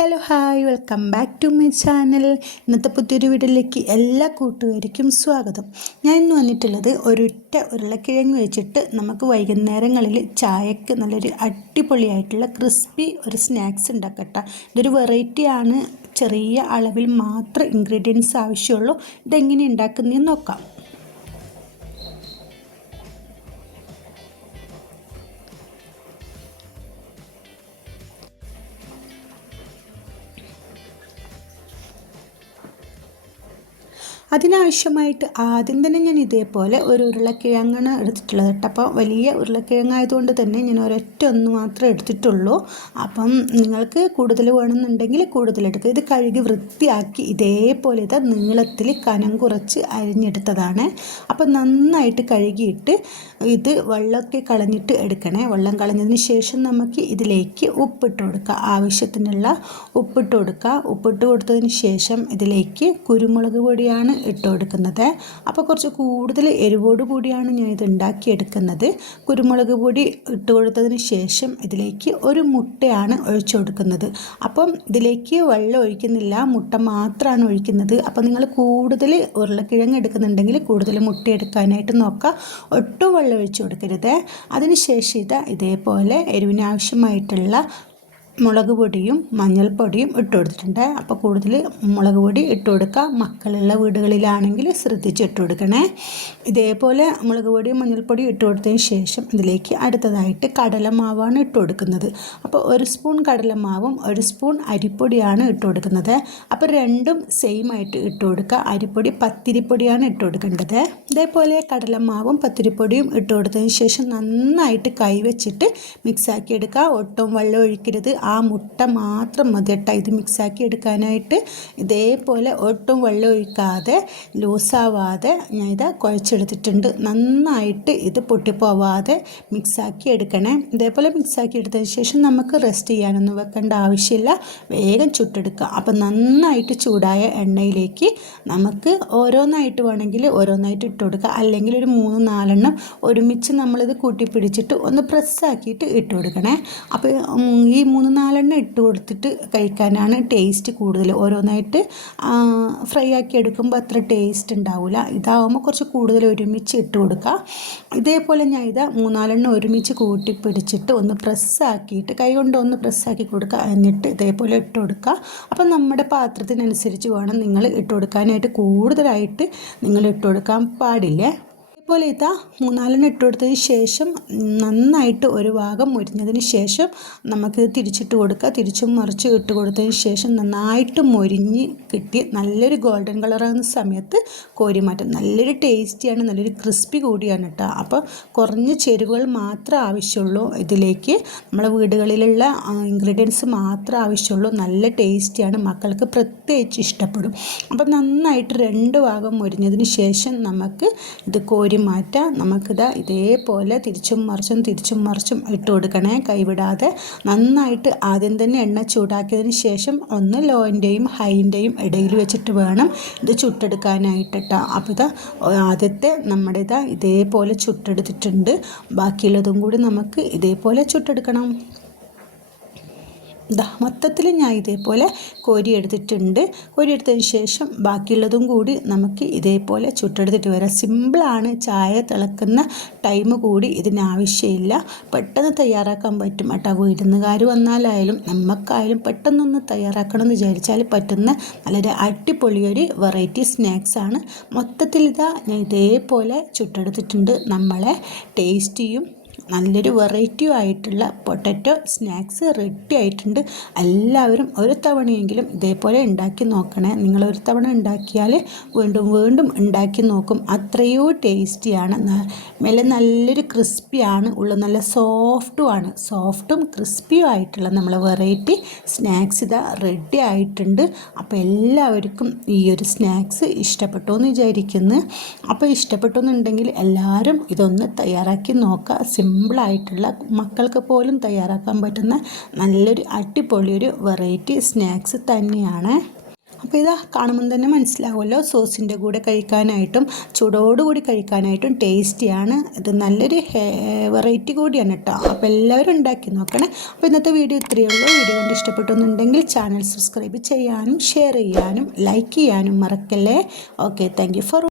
Hello hi welcome back to my channel. ഇന്നത്തെ പുതിയൊരു വീഡിയോയിലേക്ക് എല്ലാ കൂട്ടുകാർക്കും സ്വാഗതം. ഞാൻ ഇന്ന് വന്നിട്ടുള്ളത് ഒരൊറ്റ ഉരുളക്കിഴങ്ങ് വെച്ചിട്ട് നമുക്ക് വൈകുന്നേരങ്ങളിൽ ചായക്ക് നല്ലൊരു അടിപൊളിയായിട്ടുള്ള ക്രിസ്പി ഒരു സ്നാക്സ് ഉണ്ടാക്കട്ടെ. ഇതൊരു വെറൈറ്റിയാണ് ചെറിയ അളവിൽ മാത്രം ഇൻഗ്രീഡിയൻസ് ആവശ്യമുള്ളൂ. ഇതെങ്ങനെ ഉണ്ടാക്കുന്നതെന്ന് നോക്കാം. അതിനാവശ്യമായിട്ട് ആദ്യം തന്നെ ഞാൻ ഇതേപോലെ ഒരു ഉരുളക്കിഴങ്ങാണ് എടുത്തിട്ടുള്ളത് കേട്ടോ. അപ്പോൾ വലിയ ഉരുളക്കിഴങ്ങായതുകൊണ്ട് തന്നെ ഞാൻ ഒരൊറ്റ ഒന്ന് മാത്രമേ എടുത്തിട്ടുള്ളൂ. അപ്പം നിങ്ങൾക്ക് കൂടുതൽ വേണമെന്നുണ്ടെങ്കിൽ കൂടുതലെടുക്കുക ഇത് കഴുകി വൃത്തിയാക്കി ഇതേപോലെ ഇത് നീളത്തിൽ കനം കുറച്ച് അരിഞ്ഞെടുത്തതാണ്. അപ്പം നന്നായിട്ട് കഴുകിയിട്ട് ഇത് വെള്ളമൊക്കെ കളഞ്ഞിട്ട് എടുക്കണേ. വെള്ളം കളഞ്ഞതിന് ശേഷം നമുക്ക് ഇതിലേക്ക് ഉപ്പിട്ട് കൊടുക്കുക. ആവശ്യത്തിനുള്ള ഉപ്പിട്ട് കൊടുക്കുക. ഉപ്പിട്ട് കൊടുത്തതിന് ശേഷം ഇതിലേക്ക് കുരുമുളക് പൊടിയാണ് ഇട്ട് കൊടുക്കുന്നത്. അപ്പോൾ കുറച്ച് കൂടുതൽ എരിവോട് കൂടിയാണ് ഞാൻ ഇത് ഉണ്ടാക്കിയെടുക്കുന്നത്. കുരുമുളക് പൊടി ഇട്ട് കൊടുത്തതിന് ശേഷം ഇതിലേക്ക് ഒരു മുട്ടയാണ് ഒഴിച്ചു കൊടുക്കുന്നത്. അപ്പം ഇതിലേക്ക് വെള്ളം ഒഴിക്കുന്നില്ല മുട്ട മാത്രമാണ് ഒഴിക്കുന്നത്. അപ്പോൾ നിങ്ങൾ കൂടുതൽ ഉരുളക്കിഴങ്ങ് എടുക്കുന്നുണ്ടെങ്കിൽ കൂടുതൽ മുട്ട എടുക്കാനായിട്ട് നോക്കുക. ഒട്ടും വെള്ളം ഒഴിച്ചു കൊടുക്കരുത്. അതിന് ശേഷം ഇത് ഇതേപോലെ എരിവിനാവശ്യമായിട്ടുള്ള മുളക് പൊടിയും മഞ്ഞൾപ്പൊടിയും ഇട്ട് കൊടുത്തിട്ടുണ്ട്. അപ്പോൾ കൂടുതൽ മുളക് പൊടി ഇട്ട് കൊടുക്കുക. മക്കളുള്ള വീടുകളിലാണെങ്കിൽ ശ്രദ്ധിച്ച് ഇട്ട് കൊടുക്കണേ. ഇതേപോലെ മുളക് പൊടിയും മഞ്ഞൾപ്പൊടിയും ഇട്ട് കൊടുത്തതിന് ശേഷം ഇതിലേക്ക് അടുത്തതായിട്ട് കടലമാവാണ് ഇട്ട് കൊടുക്കുന്നത്. അപ്പോൾ ഒരു സ്പൂൺ കടലമാവും ഒരു സ്പൂൺ അരിപ്പൊടിയാണ് ഇട്ട് കൊടുക്കുന്നത്. അപ്പോൾ രണ്ടും സെയിം ആയിട്ട് ഇട്ട് കൊടുക്കുക. അരിപ്പൊടി പത്തിരിപ്പൊടിയാണ് ഇട്ട് കൊടുക്കേണ്ടത്. ഇതേപോലെ കടലമാവും പത്തിരിപ്പൊടിയും ഇട്ട് കൊടുത്തതിന് ശേഷം നന്നായിട്ട് കൈവച്ചിട്ട് മിക്സാക്കി എടുക്കുക. ഒട്ടും വെള്ളം ഒഴിക്കരുത്. ആ മുട്ട മാത്രം മതി കേട്ടോ. ഇത് മിക്സാക്കി എടുക്കാനായിട്ട് ഇതേപോലെ ഒട്ടും വെള്ളം ഒഴിക്കാതെ ലൂസാവാതെ ഞാൻ ഇത് കുഴച്ചെടുത്തിട്ടുണ്ട്. നന്നായിട്ട് ഇത് പൊട്ടിപ്പോവാതെ മിക്സാക്കി എടുക്കണേ. ഇതേപോലെ മിക്സാക്കി എടുത്തതിന് ശേഷം നമുക്ക് റെസ്റ്റ് ചെയ്യാനൊന്നും വെക്കേണ്ട ആവശ്യമില്ല. വേഗം ചുട്ടെടുക്കുക. അപ്പം നന്നായിട്ട് ചൂടായ എണ്ണയിലേക്ക് നമുക്ക് ഓരോന്നായിട്ട് വേണമെങ്കിൽ ഓരോന്നായിട്ട് ഇട്ട് കൊടുക്കുക. അല്ലെങ്കിൽ ഒരു മൂന്ന് നാലെണ്ണം ഒരുമിച്ച് നമ്മളിത് കൂട്ടി പിടിച്ചിട്ട് ഒന്ന് പ്രസ്സാക്കിയിട്ട് ഇട്ട് കൊടുക്കണേ. അപ്പോൾ ഈ മൂന്ന് നാലെണ്ണം ഇട്ട് കൊടുത്തിട്ട് കഴിക്കാനാണ് ടേസ്റ്റ് കൂടുതൽ. ഓരോന്നായിട്ട് ഫ്രൈ ആക്കി എടുക്കുമ്പോൾ അത്ര ടേസ്റ്റ് ഉണ്ടാവില്ല ഇതാവുമ്പോൾ കുറച്ച് കൂടുതൽ ഒരുമിച്ച് ഇട്ട് കൊടുക്കുക ഇതേപോലെ ഞാൻ ഇത് മൂന്നാലെണ്ണം ഒരുമിച്ച് കൂട്ടി പിടിച്ചിട്ട് ഒന്ന് പ്രസ്സാക്കിയിട്ട് കൈ കൊണ്ട് ഒന്ന് പ്രസ്സാക്കി കൊടുക്കുക എന്നിട്ട് ഇതേപോലെ ഇട്ട് കൊടുക്കുക അപ്പം നമ്മുടെ പാത്രത്തിനനുസരിച്ച് വേണം നിങ്ങൾ ഇട്ട് കൊടുക്കാനായിട്ട് കൂടുതലായിട്ട് നിങ്ങൾ ഇട്ട് കൊടുക്കാൻ പാടില്ലേ? ഇതുപോലെ ഇതാ മൂന്നാലെണ്ണം ഇട്ട് കൊടുത്തതിന് ശേഷം നന്നായിട്ട് ഒരു ഭാഗം മുരിഞ്ഞതിന് ശേഷം നമുക്ക് തിരിച്ചിട്ട് കൊടുക്കുക. തിരിച്ചും മറിച്ച് ഇട്ട് കൊടുത്തതിന് ശേഷം നന്നായിട്ട് മൊരിഞ്ഞ് കിട്ടി നല്ലൊരു ഗോൾഡൻ കളറാകുന്ന സമയത്ത് കോരി മാറ്റും നല്ലൊരു ടേസ്റ്റിയാണ് നല്ലൊരു ക്രിസ്പി കൂടിയാണ് കേട്ടോ. അപ്പോൾ കുറഞ്ഞ ചേരുവകൾ മാത്രം ആവശ്യമുള്ളൂ ഇതിലേക്ക്. നമ്മളെ വീടുകളിലുള്ള ഇൻഗ്രീഡിയൻസ് മാത്രം ആവശ്യമുള്ളൂ. നല്ല ടേസ്റ്റിയാണ് മക്കൾക്ക് പ്രത്യേകിച്ച് ഇഷ്ടപ്പെടും. അപ്പോൾ നന്നായിട്ട് രണ്ട് ഭാഗം മൊരിഞ്ഞതിന് ശേഷം നമുക്ക് ഇത് കോരി മാറ്റാം നമുക്കിത് ഇതേപോലെ തിരിച്ചും മറിച്ചും തിരിച്ചും മറിച്ചും ഇട്ട് കൊടുക്കണേ. കൈവിടാതെ നന്നായിട്ട് ആദ്യം തന്നെ എണ്ണ ചൂടാക്കിയതിന് ശേഷം ഒന്ന് ലോയിന്റെയും ഹൈന്റെയും ഇടയിൽ വെച്ചിട്ട് വേണം ഇത് ചുട്ടെടുക്കാനായിട്ട് കേട്ടോ അപ്പോൾ ഇത് ആദ്യത്തെ നമ്മുടെ ഇതാ ഇതേപോലെ ചുട്ടെടുത്തിട്ടുണ്ട്. ബാക്കിയുള്ളതും കൂടി നമുക്ക് ഇതേപോലെ ചുട്ടെടുക്കണം. ഇതാ മൊത്തത്തിൽ ഞാൻ ഇതേപോലെ കോരി എടുത്തിട്ടുണ്ട്. കോരി എടുത്തതിന് ശേഷം ബാക്കിയുള്ളതും കൂടി നമുക്ക് ഇതേപോലെ ചുട്ടെടുത്തിട്ട് വരാം. സിമ്പിളാണ് ചായ തിളക്കുന്ന ടൈം കൂടി ഇതിനാവശ്യമില്ല പെട്ടെന്ന് തയ്യാറാക്കാൻ പറ്റും. കേട്ടോ വിരുന്നുകാർ വന്നാലായാലും നമുക്കായാലും പെട്ടെന്നൊന്ന് തയ്യാറാക്കണം എന്ന് വിചാരിച്ചാൽ പറ്റുന്ന നല്ലൊരു അടിപൊളിയൊരു വെറൈറ്റി സ്നാക്സാണ് മൊത്തത്തിൽ ഇതാ ഞാൻ ഇതേപോലെ ചുട്ടെടുത്തിട്ടുണ്ട്. നമ്മളെ ടേസ്റ്റിയും നല്ലൊരു വെറൈറ്റി ആയിട്ടുള്ള പൊട്ടറ്റോ സ്നാക്സ് റെഡി ആയിട്ടുണ്ട്. എല്ലാവരും ഒരു തവണയെങ്കിലും ഇതേപോലെ ഉണ്ടാക്കി നോക്കണേ. നിങ്ങൾ ഒരു തവണ ഉണ്ടാക്കിയാൽ വീണ്ടും വീണ്ടും ഉണ്ടാക്കി നോക്കും. അത്രയോ ടേസ്റ്റിയാണ് മേലെ നല്ലൊരു ക്രിസ്പിയാണ് ഉള്ള നല്ല സോഫ്റ്റുമാണ് സോഫ്റ്റും ക്രിസ്പിയും ആയിട്ടുള്ള നമ്മളെ വെറൈറ്റി സ്നാക്സ് ഇതാ റെഡി ആയിട്ടുണ്ട്. അപ്പോൾ എല്ലാവർക്കും ഈ ഒരു സ്നാക്സ് ഇഷ്ടപ്പെട്ടു എന്ന് വിചാരിക്കുന്നു. അപ്പോൾ ഇഷ്ടപ്പെട്ടു എന്നുണ്ടെങ്കിൽ എല്ലാവരും ഇതൊന്ന് തയ്യാറാക്കി നോക്കുക. സിമ്പിളായിട്ടുള്ള മക്കൾക്ക് പോലും തയ്യാറാക്കാൻ പറ്റുന്ന നല്ലൊരു അടിപൊളിയൊരു വെറൈറ്റി സ്നാക്സ് തന്നെയാണ്. അപ്പോൾ ഇതാ കാണുമ്പോൾ തന്നെ മനസ്സിലാവുമല്ലോ സോസിന്റെ കൂടെ കഴിക്കാനായിട്ടും ചൂടോടുകൂടി കഴിക്കാനായിട്ടും ടേസ്റ്റിയാണ്. ഇത് നല്ലൊരു വെറൈറ്റി കൂടിയാണ് കേട്ടോ. അപ്പോൾ എല്ലാവരും ഉണ്ടാക്കി നോക്കണേ. അപ്പോൾ ഇന്നത്തെ വീഡിയോ ഇത്രയേ ഉള്ളൂ. വീഡിയോ കണ്ട് ഇഷ്ടപ്പെട്ടെന്നുണ്ടെങ്കിൽ ചാനൽ സബ്സ്ക്രൈബ് ചെയ്യാനും ഷെയർ ചെയ്യാനും ലൈക്ക് ചെയ്യാനും മറക്കല്ലേ. Okay thank for